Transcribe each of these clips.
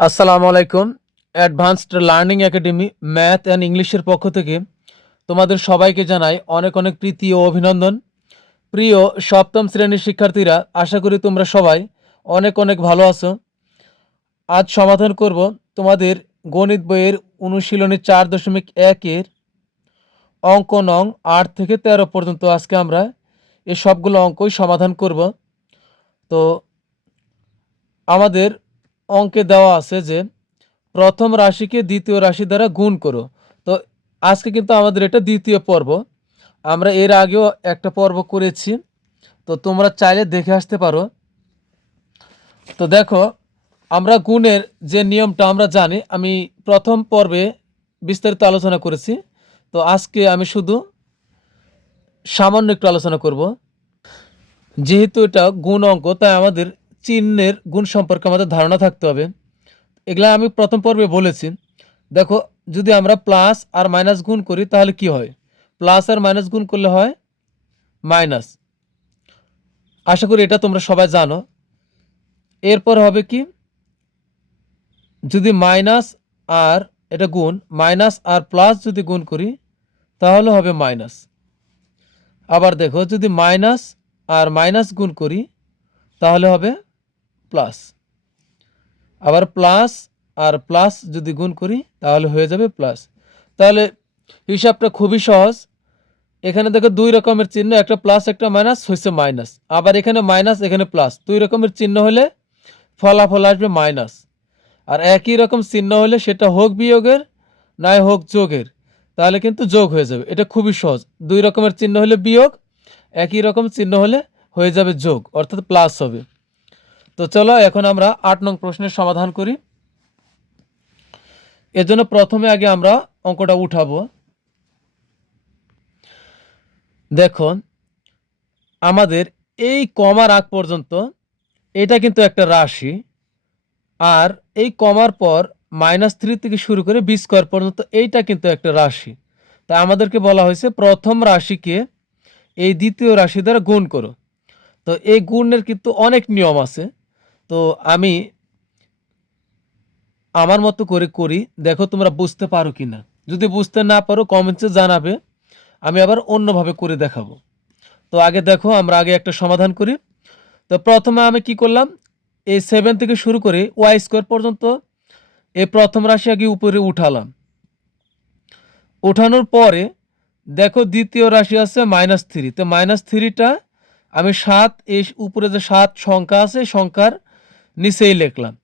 আসসালামু আলাইকুম advanced learning academy math and ইংলিশের পক্ষ থেকে তোমাদের সবাইকে জানাই অনেক অনেক প্রীতি ও অভিনন্দন। প্রিয় সপ্তম শ্রেণির শিক্ষার্থীরা, আশা করি তোমরা সবাই অনেক অনেক ভালো আছো। আজ সমাধান করব তোমাদের গণিত বইয়ের অনুশীলনী চার দশমিক একের অঙ্ক নং আট থেকে তেরো পর্যন্ত আজকে আমরা এই সবগুলো অঙ্কই সমাধান করব। তো আমাদের অঙ্কে দেওয়া আছে যে প্রথম রাশিকে দ্বিতীয় রাশি দ্বারা গুণ করো। তো আজকে কিন্তু আমাদের এটা দ্বিতীয় পর্ব। আমরা এর আগেও একটা পর্ব করেছি। তো তোমরা চাইলে দেখে আসতে পারো। তো দেখো, আমরা গুণের যে নিয়মটা আমরা জানি, আমি প্রথম পর্বে বিস্তারিত আলোচনা করেছি। তো আজকে আমি শুধু সামান্য একটু আলোচনা করব। যেহেতু এটা গুণ অঙ্ক, তাই আমাদের চিহ্নের গুণ সম্পর্কে আমাদের ধারণা থাকতে হবে। এগুলা আমি প্রথম পর্বে বলেছি। দেখো, যদি আমরা প্লাস আর মাইনাস গুণ করি, তাহলে কি হয়? প্লাস আর মাইনাস গুণ করলে হয় মাইনাস আশা করি এটা তোমরা সবাই জানো। এরপর হবে কি? যদি মাইনাস আর এটা গুণ মাইনাস আর প্লাস যদি গুণ করি, তাহলে হবে মাইনাস আবার দেখো, যদি মাইনাস আর মাইনাস গুণ করি, তাহলে হবে প্লাস আবার প্লাস আর প্লাস যদি গুণ করি, তাহলে হয়ে যাবে প্লাস তাহলে হিসাবটা খুবই সহজ। এখানে দেখো দুই রকমের চিহ্ন, একটা প্লাস একটা মাইনাস হয়েছে মাইনাস আবার এখানে মাইনাস এখানে প্লাস দুই রকমের চিহ্ন হলে ফলাফল আসবে মাইনাস আর একই রকম চিহ্ন হলে সেটা হোক বিয়োগের নয় হোক যোগের। তাহলে কিন্তু যোগ হয়ে যাবে। এটা খুবই সহজ। দুই রকমের চিহ্ন হলে বিয়োগ, একই রকম চিহ্ন হলে হয়ে যাবে যোগ, অর্থাৎ প্লাস হবে। তো চলো, এখন আমরা আট নং প্রশ্নের সমাধান করি। এর জন্য প্রথমে আগে আমরা অঙ্কটা উঠাবো। দেখো, আমাদের এই কমার আগ পর্যন্ত এটা কিন্তু একটা রাশি, আর এই কমার পর মাইনাস থ্রি থেকে শুরু করে বি স্কোয়ার পর্যন্ত এইটা কিন্তু একটা রাশি। তাই আমাদেরকে বলা হয়েছে, প্রথম রাশিকে এই দ্বিতীয় রাশি দ্বারা গুণ করো। তো এই গুণের কিন্তু অনেক নিয়ম আছে। তো আমি আমার মতো করে করি। দেখো তোমরা বুঝতে পারো কি না যদি বুঝতে না পারো কমেন্টসে জানাবে। আমি আবার অন্যভাবে করে দেখাবো। তো আগে দেখো, আমরা আগে একটা সমাধান করি। তো প্রথমে আমি কি করলাম? এই সেভেন থেকে শুরু করে ওয়াই স্কোয়ার পর্যন্ত এই প্রথম রাশি আগে উপরে উঠালাম। উঠানোর পরে দেখো দ্বিতীয় রাশি আছে মাইনাস থ্রি তো মাইনাস থ্রিটা আমি সাত এই উপরে যে সাত সংখ্যা আছে, সংখ্যার নিচেই লিখলাম।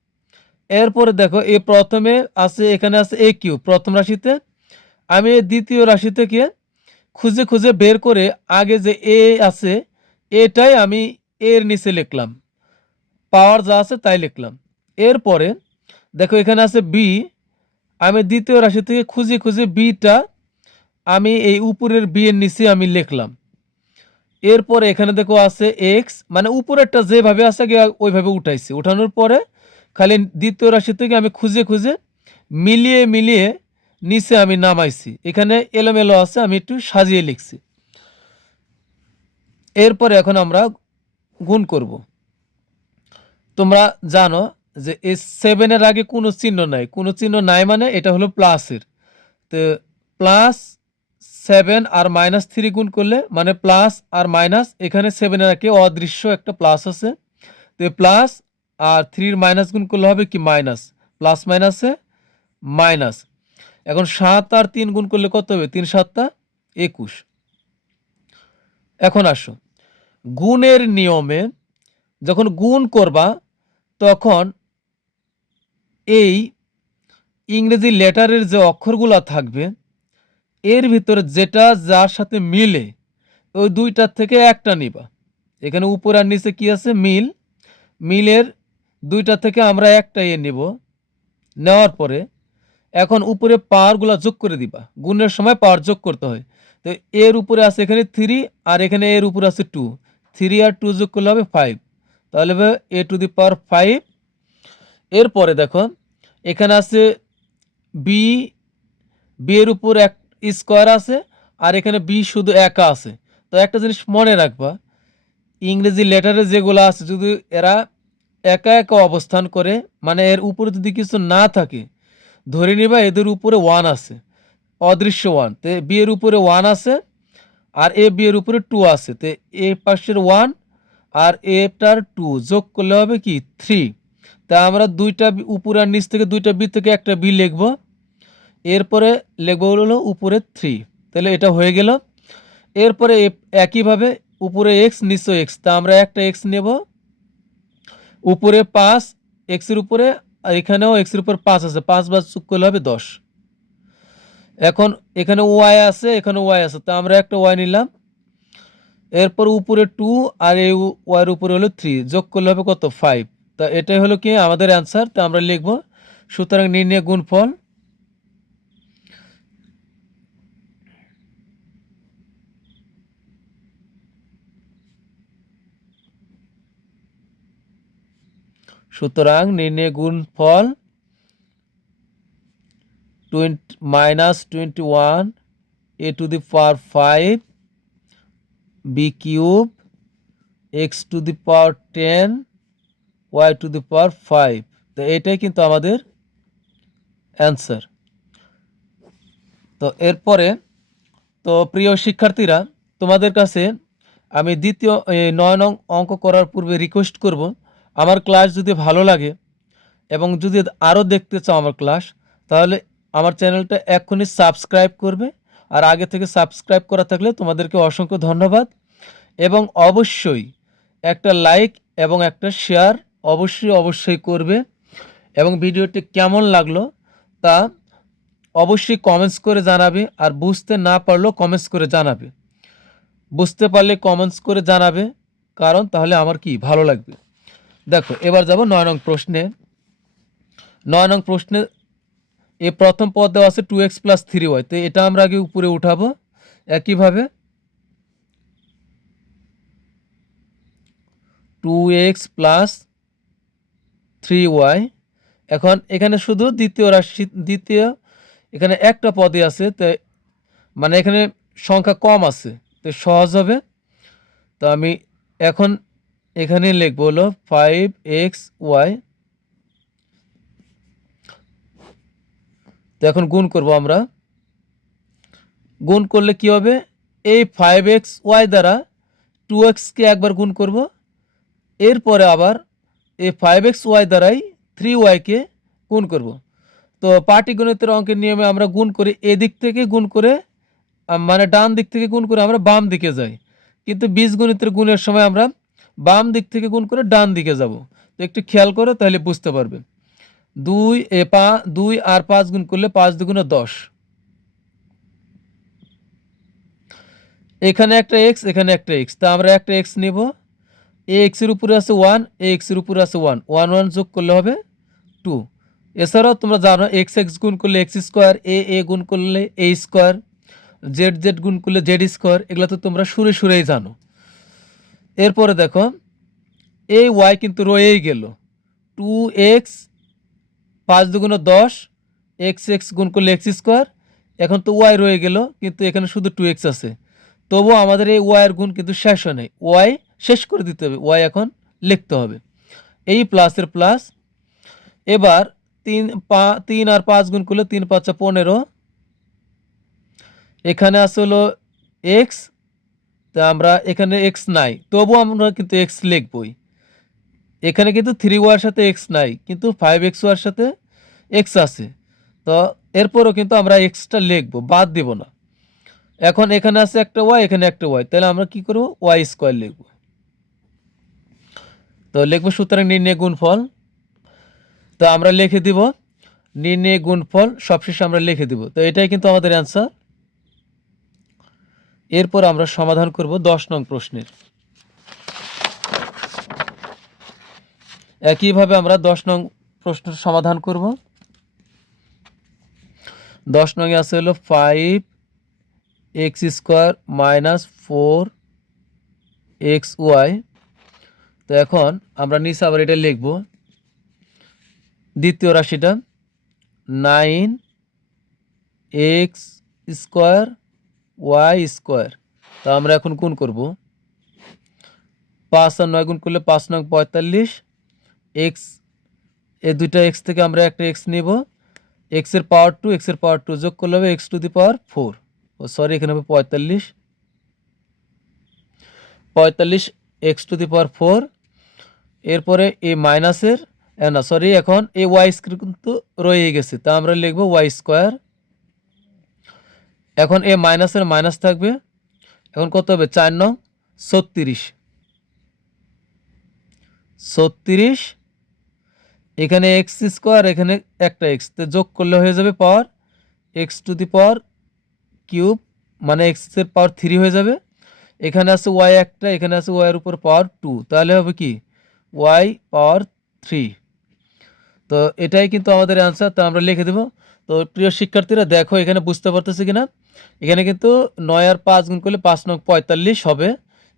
এরপরে দেখো, এই প্রথমে আছে, এখানে আছে এ কিউ প্রথম রাশিতে। আমি দ্বিতীয় রাশি থেকে খুঁজে খুঁজে বের করে আগে যে এ আছে, এটাই আমি এর নিচে লিখলাম। পাওয়ার যা আছে তাই লিখলাম। এরপরে দেখো, এখানে আছে বি আমি দ্বিতীয় রাশি থেকে খুঁজে খুঁজে বিটা আমি এই উপরের বি এর নিচে আমি লিখলাম। এরপরে এখানে দেখো আছে এক্স মানে উপরেরটা যেভাবে আছে ওইভাবে উঠাইছি। উঠানোর পরে খালি দ্বিতীয় রাশি থেকে আমি খুঁজে খুঁজে মিলিয়ে মিলিয়ে নিচে আমি নামাইছি। এখানে এলোমেলো আছে, আমি একটু সাজিয়ে লিখছি। এরপরে এখন আমরা গুণ করব। তোমরা জানো যে এই সেভেনের আগে কোনো চিহ্ন নাই। কোনো চিহ্ন নাই মানে এটা হলো প্লাসের তো প্লাস সেভেন আর মাইনাস থ্রি গুণ করলে মানে প্লাস আর মাইনাস এখানে সেভেনের আগে অদৃশ্য একটা প্লাস আছে। তো প্লাস আর থ্রির মাইনাস গুণ করলে হবে কি মাইনাস প্লাস মাইনাসে মাইনাস এখন সাত আর তিন গুণ করলে কত হবে? তিন সাতটা একুশ। এখন আসো। গুণের নিয়মে যখন গুণ করবা, তখন এই ইংরেজি লেটারের যে অক্ষরগুলো থাকবে এর ভিতরে যেটা যার সাথে মিলে, ওই দুইটার থেকে একটা নিবা। এখানে উপর আর নিচে কি আছে? মিল। মিলের দুইটা থেকে আমরা একটা ইয়ে নিব। নেওয়ার পরে এখন উপরে পাওয়ারগুলো যোগ করে দিবা। গুণের সময় পাওয়ার যোগ করতে হয়। তো এর উপরে আছে এখানে থ্রি আর এখানে এর উপরে আছে টু থ্রি আর টু যোগ করলে হবে ফাইভ তাহলে হবে এ টু দি পাওয়ার ফাইভ এরপরে দেখো, এখানে আছে বি বি এর উপর এক স্কোয়ার আছে আর এখানে বি শুধু একা আছে। তো একটা জিনিস মনে রাখবা, ইংরেজি লেটারে যেগুলো আছে, যদি এরা একা একা অবস্থান করে মানে এর উপরে যদি কিছু না থাকে, ধরে নিবা এদের উপরে ওয়ান আছে, অদৃশ্য ওয়ান তো বি এর উপরে ওয়ান আছে আর এ বি এর উপরে টু আছে। তো এ পাশের ওয়ান আর এটার টু যোগ করলে হবে কি থ্রি তা আমরা দুইটা উপরে আর নিচ থেকে, দুইটা বি থেকে একটা বি লিখব এরপরে লিখব হলো উপরে থ্রি তাহলে এটা হয়ে গেল। এরপরে একইভাবে উপরে এক্স নিচে এক্স তা আমরা একটা এক্স নেব। উপরে পাঁচ এক্সের উপরে, আর এখানেও এক্সের উপর পাঁচ আছে। পাঁচ বার যোগ করলে হবে দশ। এখন এখানে ওয়াই আছে, এখানে ওয়াই আছে। তা আমরা একটা ওয়াই নিলাম। এরপর উপরে টু আর এই ওয়াইয়ের উপরে হলো থ্রি যোগ করলে হবে কত? ফাইভ তা এটাই হলো কি আমাদের অ্যান্সার তা আমরা লিখব। সুতরাং নির্ণয় গুণফল সুতরাং নির্ণয় গুণফল twenty minus twenty one A to the power five B cube X to the power ten Y to the power five তো এটাই কিন্তু আমাদের অ্যান্সার তো এরপরে, তো প্রিয় শিক্ষার্থীরা, তোমাদের কাছে আমি দ্বিতীয় নয় নং অঙ্ক করার পূর্বে রিকোয়েস্ট করব। আমার ক্লাস যদি ভালো লাগে এবং যদি আরও দেখতে চাও আমার ক্লাস তাহলে আমার চ্যানেলটা এক্ষুনি সাবস্ক্রাইব করবে আর আগে থেকে সাবস্ক্রাইব করা থাকলে তোমাদেরকে অসংখ্য ধন্যবাদ। এবং অবশ্যই একটা লাইক এবং একটা শেয়ার অবশ্যই অবশ্যই করবে। এবং ভিডিওটি কেমন লাগল তা অবশ্যই কমেন্টস করে জানাবে আর বুঝতে না পারলেও কমেন্টস করে জানাবে। বুঝতে পারলে কমেন্টস করে জানাবে, কারণ তাহলে আমার কি ভালো লাগবে? দেখো, এবার যাব নয় নং প্রশ্নে। নয় নং প্রশ্নে এ প্রথম পদ দেওয়া আছে two X plus three Y তো এটা আমরা আগে উপরে উঠাবো। একইভাবে two X plus three Y এখন এখানে শুধু দ্বিতীয় রাশি, দ্বিতীয়, এখানে একটা পদে আছে, তো মানে এখানে সংখ্যা কম আছে, তো সহজ হবে। তো আমি এখন এখানে লিখব হলো ফাইভ এক্স ওয়াই তো এখন গুণ করব আমরা। গুণ করলে কি হবে? এই ফাইভ এক্স ওয়াই দ্বারা টু এক্সকে একবার গুণ করব। এরপরে আবার এই ফাইভ এক্স ওয়াই দ্বারাই থ্রি ওয়াইকে গুণ করব। তো পাটিগণিতের অঙ্কের নিয়মে আমরা গুণ করি এদিক থেকে গুণ করে মানে ডান দিক থেকে গুণ করে আমরা বাম দিকে যাই। কিন্তু বীজগণিতের গুণের সময় আমরা বাম দিক থেকে গুণ করে ডান দিকে যাব। তো একটু খেয়াল করো তাহলে বুঝতে পারবে দুই এ পা, দুই আর পাঁচ গুণ করলে পাঁচ দুগুণে দশ। এখানে একটা এক্স, এখানে একটা এক্স। তা আমরা একটা এক্স নেব। এ এক্সের উপরে আছে ওয়ান, এ এক্সের উপরে আছে ওয়ান। ওয়ান ওয়ান যোগ করলে হবে টু। এছাড়াও তোমরা জানো এক্স এক্স গুণ করলে এক্স স্কোয়ার, এ এ গুণ করলে এ স্কোয়ার, জেড জেড গুণ করলে জেড স্কোয়ার, এগুলো তো তোমরা সুরে সুরেই জানো। এরপরে দেখো, এই ওয়াই কিন্তু রয়েই গেল। টু এক্স পাঁচ দুগুণে দশ এক্স এক্স গুণ করলে এক্স স্কোয়ার এখন তো ওয়াই রয়ে গেল, কিন্তু এখানে শুধু টু এক্স আছে। তবুও আমাদের এই ওয়াইয়ের গুণ কিন্তু শেষ হয় নাই। ওয়াই শেষ করে দিতে হবে ওয়াই এখন লিখতে হবে। এই প্লাসের প্লাস এবার তিন পা, তিন আর পাঁচ গুণ করলে তিন পাঁচা পনেরো। এখানে আসলো এক্স তা আমরা এখানে এক্স নাই। তবুও আমরা কিন্তু এক্স লিখবই। এখানে কিন্তু থ্রি ওয়ার সাথে এক্স নাই, কিন্তু ফাইভ এক্স ওয়ার সাথে এক্স আছে। তো এরপরও কিন্তু আমরা এক্সটা লিখব, বাদ দিব না। এখন এখানে আছে একটা ওয়াই এখানে একটা ওয়াই তাহলে আমরা কি করব? ওয়াই স্কোয়ার লিখব। তো লিখব সুতরাং নির্ণয় গুণফল। তো আমরা লিখে দিব, নির্ণয় গুণফল, সবশেষে আমরা লিখে দিব। তো এটাই কিন্তু আমাদের অ্যান্সার এরপর আমরা সমাধান করব দশ নং প্রশ্নের। একইভাবে আমরা দশ নং প্রশ্নের সমাধান করব। দশ নং আছে হলো five X square minus four X Y তো এখন আমরা নিচে আবার এটা লিখব। দ্বিতীয় রাশিটা nine X square Y square. তা আমরা এখন গুণ করব। পাঁচ আর নয় গুণ করলে পাঁচ নয় পঁয়তাল্লিশ। এক্স এই দুইটা এক্স থেকে আমরা একটা এক্স নেব। এক্সের পাওয়ার টু এক্সের পাওয়ার টু যোগ করলে হবে X to the power four. O sorry, এখানে হবে পঁয়তাল্লিশ। পঁয়তাল্লিশ X to the power four. এরপরে এই মাইনাসের, এ না, সরি, এখন এই ওয়াই স্কোয়ার কিন্তু রয়ে গেছে। তা আমরা লিখব ওয়াই স্কোয়ার। এখন এ মাইনাসের মাইনাস থাকবে, এখন কত হবে? চার নং, ছত্রিশ। ছত্রিশ, এখানে এক্স স্কোয়ার এখানে একটা এক্স তো যোগ করলে হয়ে যাবে power X to the power cube মানে এক্সের পাওয়ার থ্রি হয়ে যাবে। এখানে আছে ওয়াই একটা, এখানে আছে ওয়াইয়ের উপর পাওয়ার টু তাহলে হবে কি? ওয়াই পাওয়ার থ্রি তো এটাই কিন্তু আমাদের অ্যান্সার তো আমরা লিখে দেবো। তো প্রিয় শিক্ষার্থীরা, দেখো, এখানে বুঝতে পারতেছে কিনা? এখানে কিন্তু নয় আর পাঁচ গুণ করলে পাঁচ নং পঁয়তাল্লিশ হবে।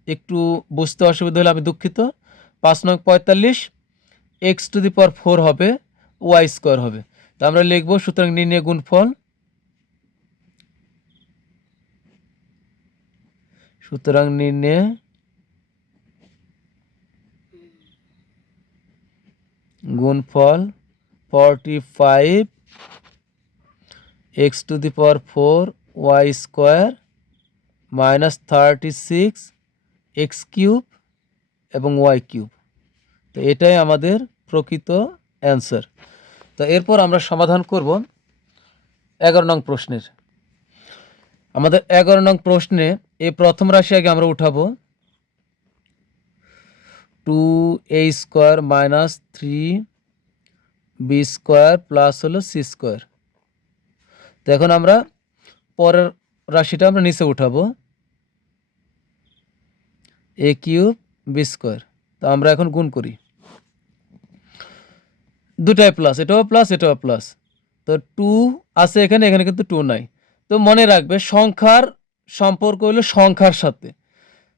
একটু বুঝতে অসুবিধা হলে আমি দুঃখিত। পাঁচ নং পঁয়তাল্লিশ X to the power four হবে, ওয়াই স্কোয়ার হবে। তো আমরা লিখব সুতরাং নির্ণয় গুণফল। সুতরাং নির্ণয় গুণফল forty five X to the power four Y square minus thirty six X cube এবং ওয়াই কিউব তো এটাই আমাদের প্রকৃত অ্যান্সার তো এরপর আমরা সমাধান করব এগারো নং প্রশ্নের। আমাদের এগারো নং প্রশ্নে এই প্রথম রাশি আগে আমরা উঠাবো। Two A square minus three B square plus হলো সি স্কোয়ার তো এখন আমরা পরের রাশিটা আমরা নিচে উঠাবো। এ কিউব বি স্কোয়ার তো আমরা এখন গুণ করি। দুটাই প্লাস এটাও প্লাস এটাও প্লাস তো টু আছে এখানে এখানে কিন্তু টু নাই। তো মনে রাখবে, সংখ্যার সম্পর্ক হলো সংখ্যার সাথে।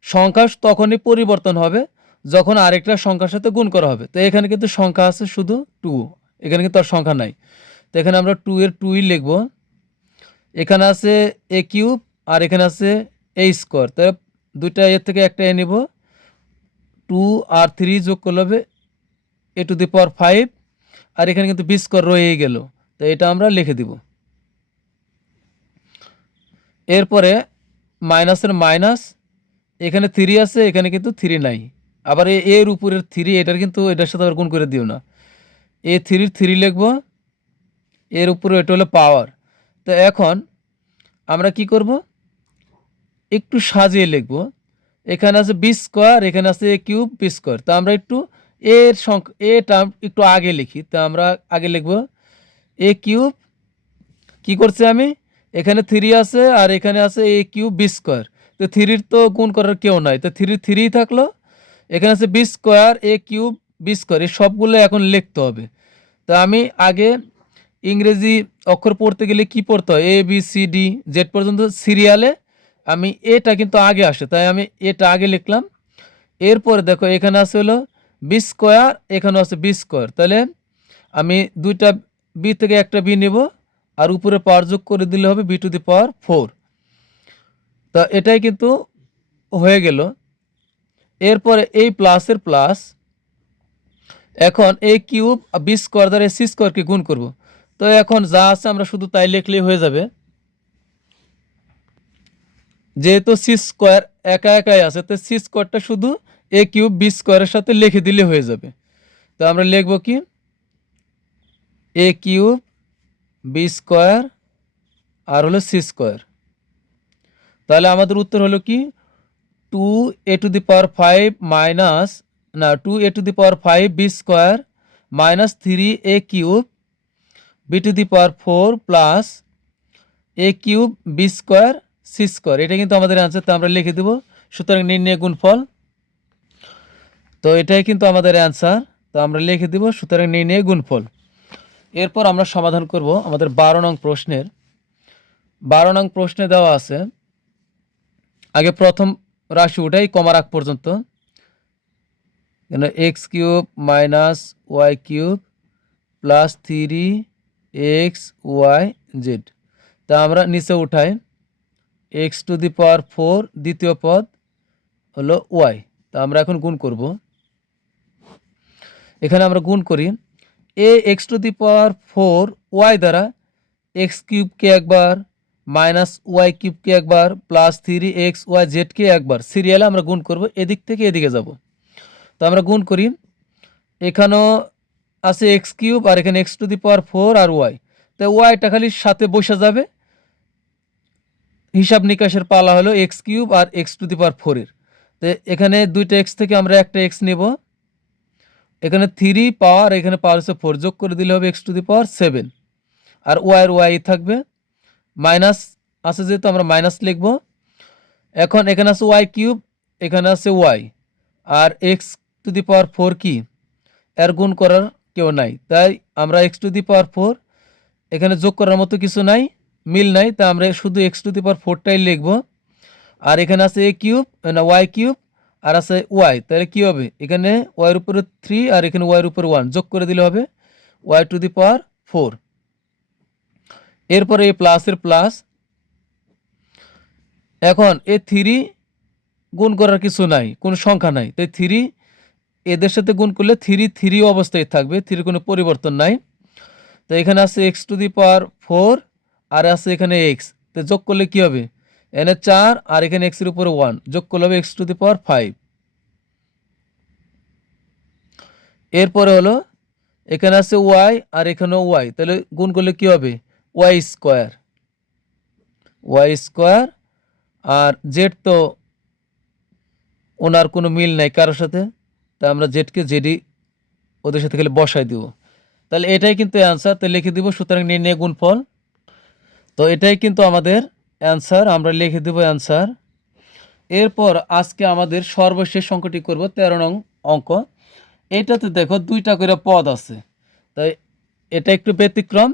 সংখ্যা তখনই পরিবর্তন হবে যখন আরেকটা সংখ্যার সাথে গুণ করা হবে। তো এখানে কিন্তু সংখ্যা আছে শুধু টু এখানে কিন্তু আর সংখ্যা নাই। তো এখানে আমরা টু এর টুই লিখব। এখানে আছে এ কিউব আর এখানে আছে এ স্কোয়ার তো দুইটা এর থেকে একটা এ নিব। টু আর থ্রি যোগ করলে হবে এ টু দি পাওয়ার ফাইভ আর এখানে কিন্তু বি স্কোয়ার রয়েই গেল। তো এটা আমরা লিখে দিব। এরপরে মাইনাসের মাইনাস এখানে থ্রি আছে, এখানে কিন্তু থ্রি নাই। আবার এর উপরের থ্রি এটার কিন্তু এটার সাথে আবার গুণ করে দিও না। এ থ্রির থ্রি লিখব। এর উপরে এটা হলো পাওয়ার তো এখন আমরা কি করব? একটু সাজিয়ে লিখব। এখানে আছে বি স্কোয়ার এখানে আছে এ কিউব বি স্কোয়ার তো আমরা একটু এর সংখ্যা এ টার্ম একটু আগে লিখি। তো আমরা আগে লিখব এ কিউব কি করছি আমি? এখানে থ্রি আছে আর এখানে আছে এ কিউব বি স্কোয়ার তো থ্রির তো গুণ করার কেউ নাই। তো থ্রি থ্রি থাকল। এখানে আছে B square A cube B square এই সবগুলো এখন লিখতে হবে। তো আমি আগে ইংরেজি অক্ষর পড়তে গেলে কি পড়তে হয়? A B C D Z পর্যন্ত সিরিয়ালে আমি এটা কিন্তু আগে আসে, তাই আমি এটা আগে লিখলাম। এরপরে দেখো, এখানে আছে হলো বি স্কোয়ার এখানে আছে বি স্কোয়ার তাহলে আমি দুইটা বি থেকে একটা বি নেব, আর উপরে পাওয়ার যোগ করে দিলে হবে B to the power four তা এটাই কিন্তু হয়ে গেল। এরপরে এই প্লাসের প্লাস এখন এই কিউব বি স্কোয়ার দ্বারা সি স্কোয়ারকে গুণ করব। তো এখন যা আছে আমরা শুধু তাই লিখলেই হয়ে যাবে। যেহেতু সি স্কোয়ার একা একাই আছে, তো সি স্কোয়ারটা শুধু এ কিউব বি স্কোয়ারের সাথে লিখে দিলে হয়ে যাবে। তো আমরা লিখব কি? এ কিউব বি স্কোয়ার আর হলো সি স্কোয়ার। তাহলে আমাদের উত্তর হলো কি? Two a to the power five minus, না, two a to the power five b square minus three a cube b to the power four plus a cube b square c square এটা কিন্তু আমাদের answer তো আমরা লিখে দেবো। সুতরাং নির্ণয় গুণফল। তো এটাই কিন্তু আমাদের অ্যান্সার তো আমরা লিখে দেবো, সুতরাং নির্ণয় গুণফল। এরপর আমরা সমাধান করব আমাদের বারো নং প্রশ্নের। বারো নং প্রশ্নে দেওয়া আছে, আগে প্রথম রাশি ওটাই কমার আগ পর্যন্ত। X cube minus y cube plus three x y z তা আমরা নিচে উঠাই। X to the power four দ্বিতীয় পদ হলো ওয়াই তা আমরা এখন গুণ করব। এখানে আমরা গুণ করি। এ x to the power four y দ্বারা এক্স কিউবকে একবার মাইনাস ওয়াই কিউবকে একবার প্লাস থ্রি এক্স ওয়াই জেডকে একবার সিরিয়ালে আমরা গুণ করব। এদিক থেকে এদিকে যাব। তো আমরা গুণ করি। এখানেও আছে এক্স কিউব আর এখানে x to the power four R y তো ওয়াইটা খালি সাথে বসে যাবে। হিসাব নিকাশের পালা হলো এক্স কিউব আর এক্স টু দি পাওয়ার ফোরের তো এখানে দুইটা এক্স থেকে আমরা একটা এক্স নেব। এখানে থ্রি পাওয়ার এখানে পাওয়ার হচ্ছে ফোর যোগ করে দিলে হবে x to the power seven আর ওয়াইয়ের ওয়াই থাকবে। মাইনাস আছে যেহেতু আমরা মাইনাস লিখব। এখন এখানে আছে ওয়াই কিউব, এখানে আছে y R x to the power four কি? এর গুণ করার কেউ নাই। তাই আমরা x to the power four এখানে যোগ করার মতো কিছু নাই, মিল নাই তাই আমরা শুধু এক্স টু দি পাওয়ার ফোরটাই লিখব। আর এখানে আছে এ কিউব না ওয়াই কিউব আর আছে ওয়াই তাহলে কী হবে? এখানে ওয়াইয়ের উপরে থ্রি আর এখানে ওয়াইয়ের উপরে ওয়ান যোগ করে দিলে হবে y to the power four এরপরে এই প্লাসের প্লাস এখন এ থ্রি গুণ করার কিছু নাই, কোনো সংখ্যা নাই। তাই থ্রি এদের সাথে গুণ করলে থ্রি থ্রি অবস্থায় থাকবে থ্রির কোনো পরিবর্তন নাই। তো এখানে আছে x to the power four আর আছে এখানে এক্স তো যোগ করলে কি হবে? এনে চার, আর এখানে এক্সের উপরে ওয়ান যোগ করলে হবে x to the power five এরপরে হলো, এখানে আছে ওয়াই আর এখানেও ওয়াই তাহলে গুণ করলে কি হবে? ওয়াই স্কোয়ার ওয়াই স্কোয়ার আর জেড তো ওনার কোনো মিল নাই কারোর সাথে। তা আমরা জেডকে জেডি ওদের সাথে খালি বসাই দিব। তাহলে এটাই কিন্তু অ্যান্সার তো লিখে দিব, সুতরাং নির্ণয় গুণফল। তো এটাই কিন্তু আমাদের অ্যান্সার আমরা লিখে দেব অ্যান্সার এরপর আজকে আমাদের সর্বশেষ অঙ্কটি করব, তেরো নং অঙ্ক। এটাতে দেখো দুইটা করে পদ আছে। তাই এটা একটু ব্যতিক্রম।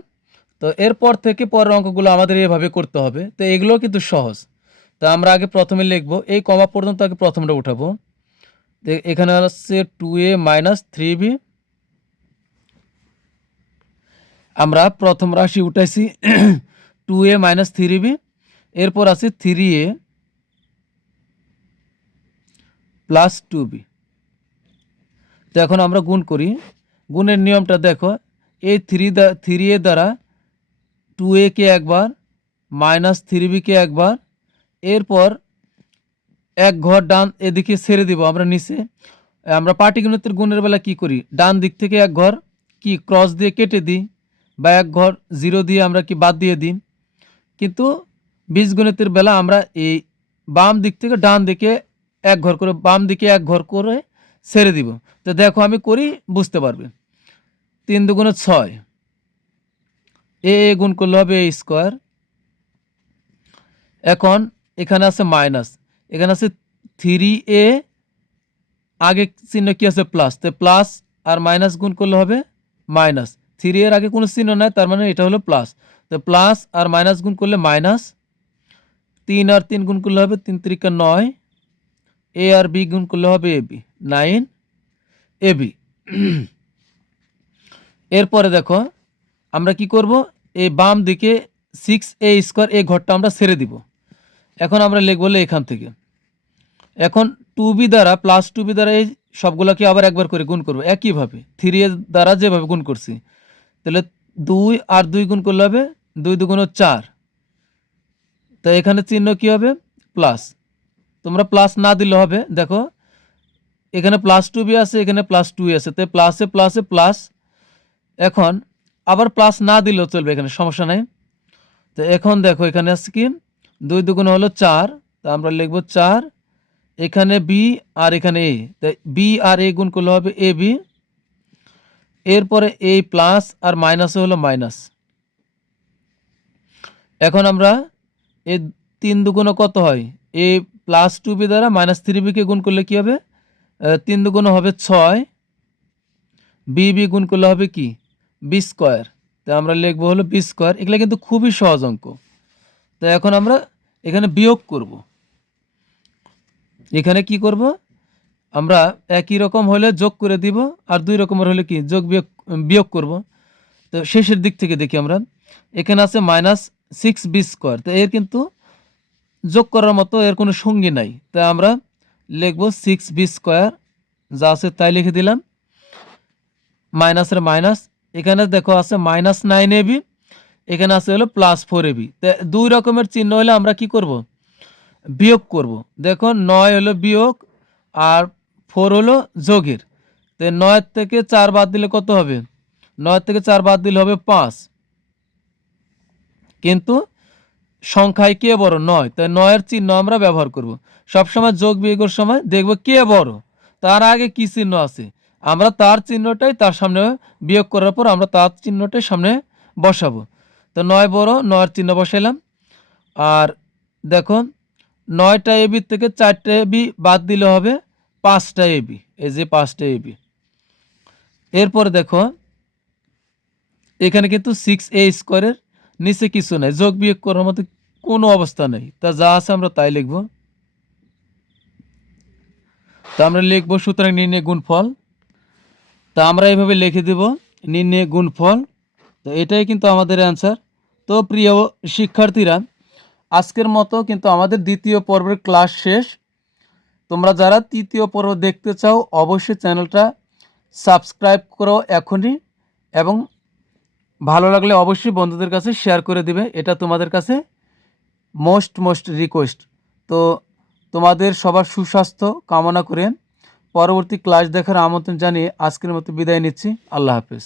তো এরপর থেকে পরের অঙ্কগুলো আমাদের এভাবে করতে হবে। তো এগুলো কিন্তু সহজ। তো আমরা আগে প্রথমে লিখব, এই কমা পর্যন্ত আগে প্রথমটা উঠাবো। এখানে আসছে two a minus three b আমরা প্রথম রাশি উঠাইছি two a minus three b এরপর আছে three a plus two b তো এখন আমরা গুণ করি, গুণের নিয়মটা দেখো এই থ্রি থ্রি এ দ্বারা টু এ কে একবার মাইনাস থ্রি বিকে একবার, এরপর এক ঘর ডান এদিকে ছেড়ে দিব আমরা নিচে। আমরা পাটিগণিতের গুণের বেলা কি করি? ডান দিক থেকে এক ঘর, কি ক্রস দিয়ে কেটে দিই বা এক ঘর জিরো দিয়ে আমরা কি বাদ দিয়ে দিই? কিন্তু বীজগণিতের বেলা আমরা এই বাম দিক থেকে ডান দিকে এক ঘর করে, বাম দিকে এক ঘর করে ছেড়ে দিব। তো দেখো আমি করি, বুঝতে পারবে। তিন দুগুণে ছয়। এ এ গুণ করলে হবে এ স্কোয়ার। এখন এখানে আছে মাইনাস। এখানে আছে থ্রি এ আগে চিহ্ন কি আছে? প্লাস তো প্লাস আর মাইনাস গুণ করলে হবে মাইনাস থ্রি এর আগে কোনো চিহ্ন নাই, তার মানে এটা হলো প্লাস তো প্লাস আর মাইনাস গুণ করলে মাইনাস তিন আর তিন গুণ করলে হবে তিন তিরিকা নয়। এ আর বি গুণ করলে হবে a b nine a b এরপরে দেখো, আমরা কি করব? এই বাম দিকে সিক্স এ স্কোয়ার এই ঘরটা আমরা ছেড়ে দিব। এখন আমরা লিখব এখান থেকে। এখন টু বি দ্বারা প্লাস টু বি দ্বারা এই সবগুলোকে আবার একবার করে গুণ করব। একইভাবে থ্রি এর দ্বারা যেভাবে গুণ করছি, তাহলে দুই আর দুই গুণ করলে হবে দুই দুগুণ চার। তো এখানে চিহ্ন কি হবে? প্লাস তোমরা প্লাস না দিলে হবে, দেখো, এখানে প্লাস টু বি আছে, এখানে প্লাস টু আছে, তাই প্লাসে প্লাসে প্লাস এখন আবার প্লাস না দিলেও চলবে এখানে, সমস্যা নাই। তো এখন দেখো, এখানে আছে কি? দুই দুগুণ হলো চার, তা আমরা লিখব চার, এখানে বি আর এখানে এ। তাই বি আর এ গুণ করলে হবে এ বি। এরপরে এ প্লাস আর মাইনাসে হলো মাইনাস। এখন আমরা এ তিন দুগুণ কত হয়? এ প্লাস টু বি দ্বারা মাইনাস থ্রি বিকে গুণ করলে কি হবে? তিন দুগুণ হবে ছয়। বি বি গুণ করলে হবে কি? B square. তো আমরা লিখব হলো বি স্কোয়ার। এগুলো কিন্তু খুবই সহজ অঙ্ক। তো এখন আমরা এখানে বিয়োগ করব। এখানে কি করব? আমরা একই রকম হলে যোগ করে দিব, আর দুই রকমের হলে কি? যোগ বিয়োগ বিয়োগ করব। তো শেষের দিক থেকে দেখি আমরা। এখানে আছে মাইনাস সিক্স বি স্কোয়ার তো এর কিন্তু যোগ করার মতো এর কোনো সঙ্গী নাই। তাই আমরা লিখব সিক্স বি স্কোয়ার যা আছে তাই লিখে দিলাম। মাইনাসের মাইনাস এখানে দেখো আছে মাইনাস নাইন এবি এখানে আছে হলো প্লাস ফোর এবি দুই রকমের চিহ্ন হলে আমরা কি করব? বিয়োগ করব। দেখো নয় হলো বিয়োগ আর ফোর হলো যোগের। তো নয়ের থেকে চার বাদ দিলে কত হবে? নয় থেকে চার বাদ দিলে হবে পাঁচ। কিন্তু সংখ্যায় কে বড়? নয়। তাই নয়ের চিহ্ন আমরা ব্যবহার করব। সবসময় যোগ বিয়োগের সময় দেখব কে বড়। তার আগে কি চিহ্ন আছে? আমরা তার চিহ্নটাই তার সামনে বিয়োগ করার পর আমরা তার চিহ্নটাই সামনে বসাবো। তো নয় বড়, নয়ের চিহ্ন বসাইলাম। আর দেখো নয়টা এবি থেকে চারটা এবি বাদ দিলে হবে পাঁচটা এবি এই যে পাঁচটা এবি এরপর দেখো এখানে কিন্তু সিক্স এ স্কোয়ারের নিচে কিছু নাই, যোগ বিয়োগ করার মতো কোনো অবস্থা নেই। তা যা আছে আমরা তাই লিখব। তা আমরা লিখব, সুতরাং নির্ণয় গুণফল। তা আমরা এইভাবে লিখে দেব, নির্ণয় গুণফল। তো এটাই কিন্তু আমাদের অ্যান্সার তো প্রিয় শিক্ষার্থীরা, আজকের মতো কিন্তু আমাদের দ্বিতীয় পর্বের ক্লাস শেষ। তোমরা যারা তৃতীয় পর্ব দেখতে চাও, অবশ্যই চ্যানেলটা সাবস্ক্রাইব করো এখনই এবং ভালো লাগলে অবশ্যই বন্ধুদের কাছে শেয়ার করে দিবে। এটা তোমাদের কাছে মোস্ট মোস্ট রিকোয়েস্ট। তো তোমাদের সবার সুস্বাস্থ্য কামনা করেন। পরবর্তী ক্লাস দেখার আমন্ত্রণ জানিয়ে আজকের মতো বিদায় নিচ্ছি। আল্লাহ হাফেজ।